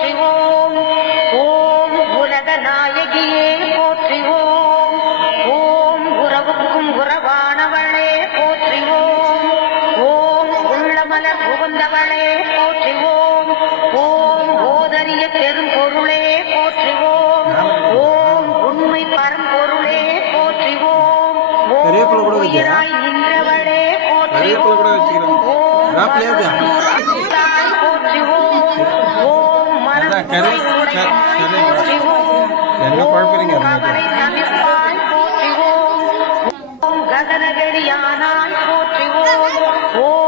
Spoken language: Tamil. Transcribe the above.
போற்றிவோம். ஓம் உலக நாயகியே போற்றிவோம். ஓம் உறவுக்கும் உறவானவளே போற்றிவோம். ஓம் உள்ளமலர் புகுந்தவளே போற்றிவோம். ஓம் ஓதரிய பெரும்பொருளே போற்றிவோம். ஓம் உண்மை பரம்பொருளே போற்றிவோம். ஓம் உயிராய் நின்றவளே போற்றிவோம். ஓம் போற்றிவோம். ஓம் மனம் போற்றிவோம். கவலை தவிர்ப்பாய் போற்றிவோம். ஓம் ககனவெளியானாய் போற்றிவோம். ஓம்